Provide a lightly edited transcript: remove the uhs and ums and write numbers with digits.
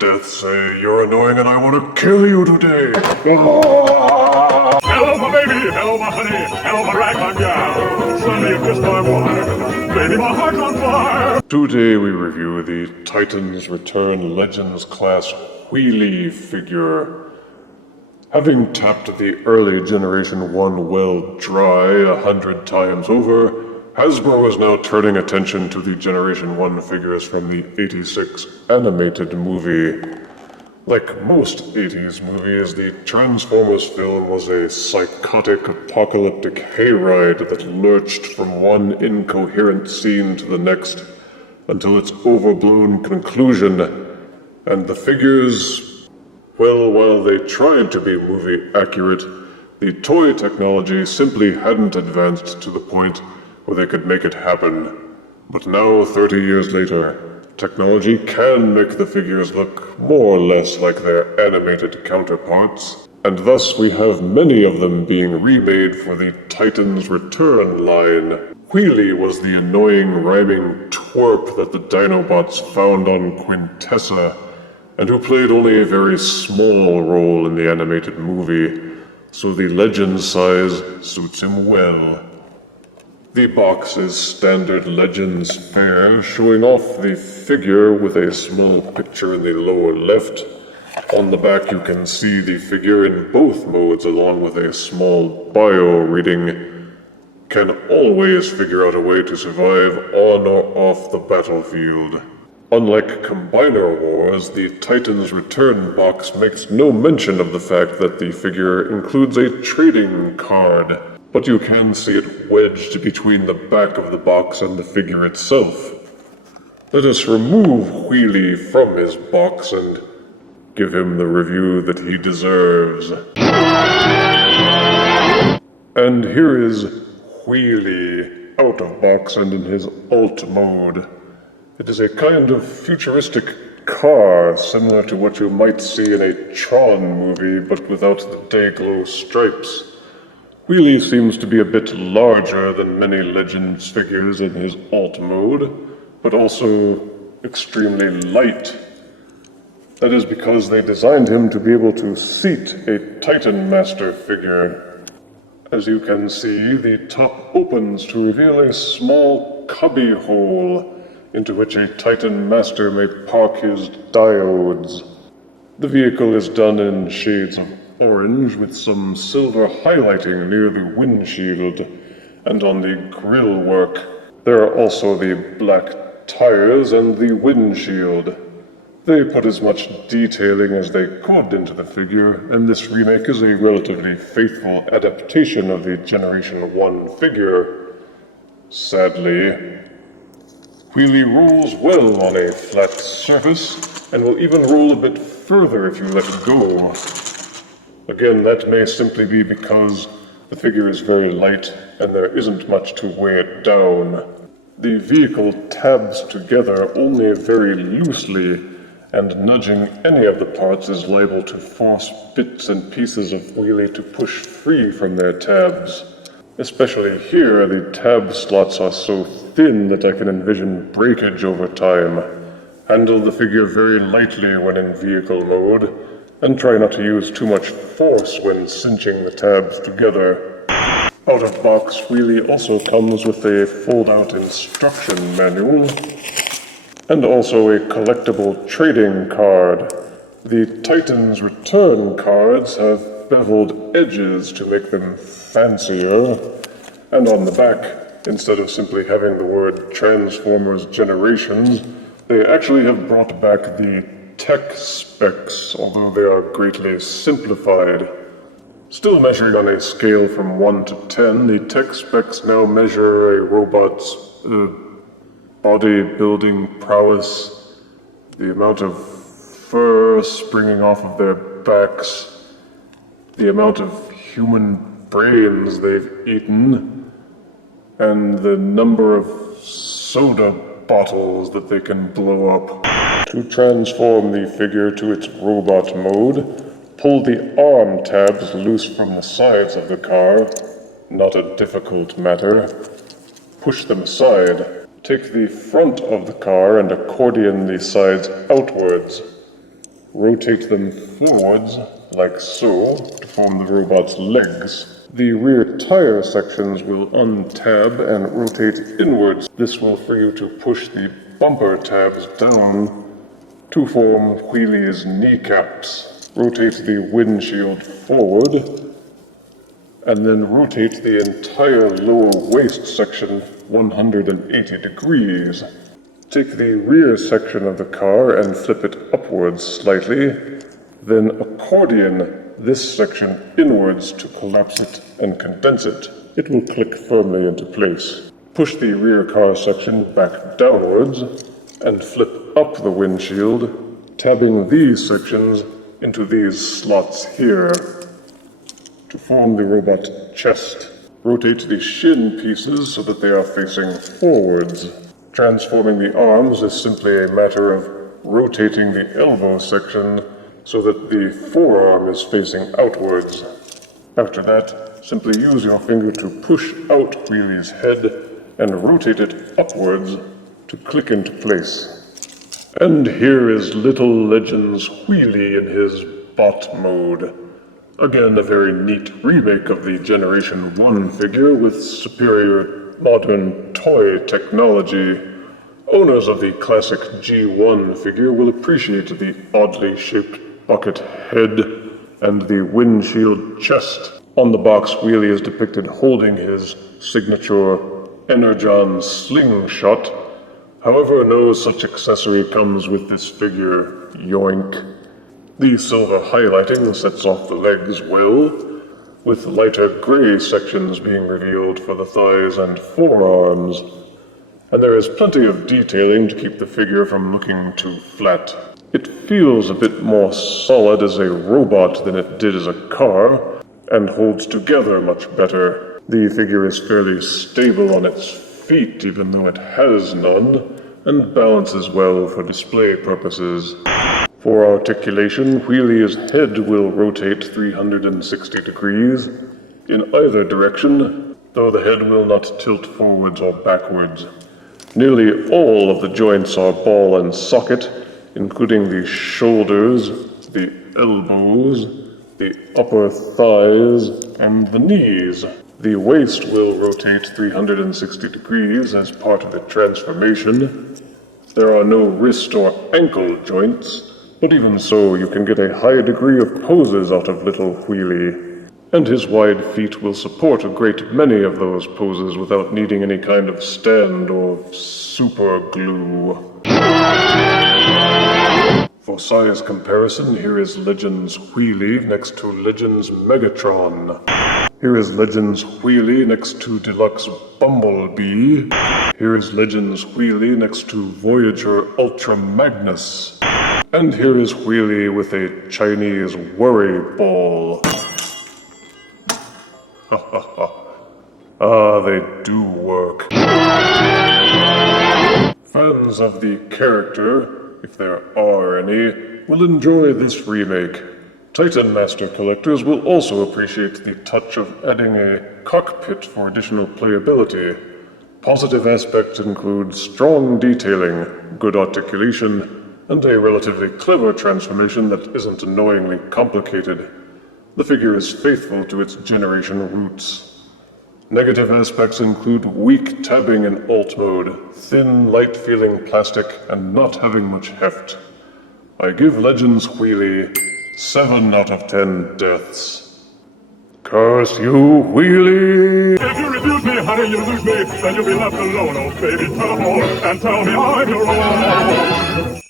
Death say you're annoying and I want to kill you today. Hello, my baby. Hello, my honey. Hello, my ragtime gal. Sonny, you kissed my wife. Baby, my heart's on fire. Today we review the Titans Return Legends class Wheelie figure. Having tapped the early Generation 1 well dry 100 times over, Hasbro is now turning attention to the Generation 1 figures from the '86 animated movie. Like most 80s movies, the Transformers film was a psychotic, apocalyptic hayride that lurched from one incoherent scene to the next until its overblown conclusion, and the figures, well, while they tried to be movie accurate, the toy technology simply hadn't advanced to the point where they could make it happen. But now, 30 years later, technology can make the figures look more or less like their animated counterparts, and thus we have many of them being remade for the Titans Return line. Wheelie was the annoying rhyming twerp that the Dinobots found on Quintessa, and who played only a very small role in the animated movie, so the Legends size suits him well. The box is standard Legends fare, showing off the figure with a small picture in the lower left. On the back you can see the figure in both modes along with a small bio reading, "Can always figure out a way to survive on or off the battlefield." Unlike Combiner Wars, the Titans Return box makes no mention of the fact that the figure includes a trading card, but you can see it wedged between the back of the box and the figure itself. Let us remove Wheelie from his box and give him the review that he deserves. And here is Wheelie, out of box and in his alt mode. It is a kind of futuristic car, similar to what you might see in a Tron movie, but without the Dayglow stripes. Wheelie seems to be a bit larger than many Legends figures in his alt mode, but also extremely light. That is because they designed him to be able to seat a Titan Master figure. As you can see, the top opens to reveal a small cubby hole into which a Titan Master may park his diodes. The vehicle is done in shades of orange with some silver highlighting near the windshield, and on the grille work. There are also the black tires and the windshield. They put as much detailing as they could into the figure, and this remake is a relatively faithful adaptation of the Generation 1 figure. Sadly, Wheelie rolls well on a flat surface, and will even roll a bit further if you let it go. Again, that may simply be because the figure is very light and there isn't much to weigh it down. The vehicle tabs together only very loosely, and nudging any of the parts is liable to force bits and pieces of Wheelie to push free from their tabs. Especially here, the tab slots are so thin that I can envision breakage over time. Handle the figure very lightly when in vehicle mode, and try not to use too much force when cinching the tabs together. Out of box, Wheelie also comes with a fold-out instruction manual, and also a collectible trading card. The Titans Return cards have beveled edges to make them fancier, and on the back, instead of simply having the word Transformers Generations, they actually have brought back the tech specs, although they are greatly simplified. Still measured on a scale from 1 to 10, the tech specs now measure a robot's bodybuilding prowess, the amount of fur springing off of their backs, the amount of human brains they've eaten, and the number of soda bottles that they can blow up. To transform the figure to its robot mode, pull the arm tabs loose from the sides of the car, not a difficult matter. Push them aside. Take the front of the car and accordion the sides outwards. Rotate them forwards, like so, to form the robot's legs. The rear tire sections will untab and rotate inwards. This will free you to push the bumper tabs down to form Wheelie's kneecaps. Rotate the windshield forward, and then rotate the entire lower waist section 180 degrees. Take the rear section of the car and flip it upwards slightly, then accordion this section inwards to collapse it and condense it. It will click firmly into place. Push the rear car section back downwards and flip up the windshield, tabbing these sections into these slots here to form the robot chest. Rotate the shin pieces so that they are facing forwards. Transforming the arms is simply a matter of rotating the elbow section so that the forearm is facing outwards. After that, simply use your finger to push out Wheelie's head and rotate it upwards to click into place. And here is Little Legend's Wheelie in his bot mode. Again, a very neat remake of the Generation 1 figure with superior modern toy technology. Owners of the classic G1 figure will appreciate the oddly shaped bucket head and the windshield chest. On the box, Wheelie is depicted holding his signature Energon slingshot. However, no such accessory comes with this figure. Yoink. The silver highlighting sets off the legs well, with lighter gray sections being revealed for the thighs and forearms. And there is plenty of detailing to keep the figure from looking too flat. It feels a bit more solid as a robot than it did as a car, and holds together much better. The figure is fairly stable on its feet, even though it has none, and balances well for display purposes. For articulation, Wheelie's head will rotate 360 degrees in either direction, though the head will not tilt forwards or backwards. Nearly all of the joints are ball and socket, including the shoulders, the elbows, the upper thighs, and the knees. The waist will rotate 360 degrees as part of the transformation. There are no wrist or ankle joints, but even so, you can get a high degree of poses out of little Wheelie. And his wide feet will support a great many of those poses without needing any kind of stand or super glue. For size comparison, here is Legends Wheelie next to Legends Megatron. Here is Legends Wheelie next to Deluxe Bumblebee. Here is Legends Wheelie next to Voyager Ultra Magnus. And here is Wheelie with a Chinese worry ball. Ha ha ha. Ah, they do work. Fans of the character, if there are any, will enjoy this remake. Titan Master collectors will also appreciate the touch of adding a cockpit for additional playability. Positive aspects include strong detailing, good articulation, and a relatively clever transformation that isn't annoyingly complicated. The figure is faithful to its generation roots. Negative aspects include weak tabbing in alt mode, thin, light-feeling plastic, and not having much heft. I give Legends Wheelie 7 out of 10 deaths. Curse you, Wheelie! If you refuse me, honey, you lose me. Then you'll be left alone, oh baby. Tell them all and tell me I'm your own.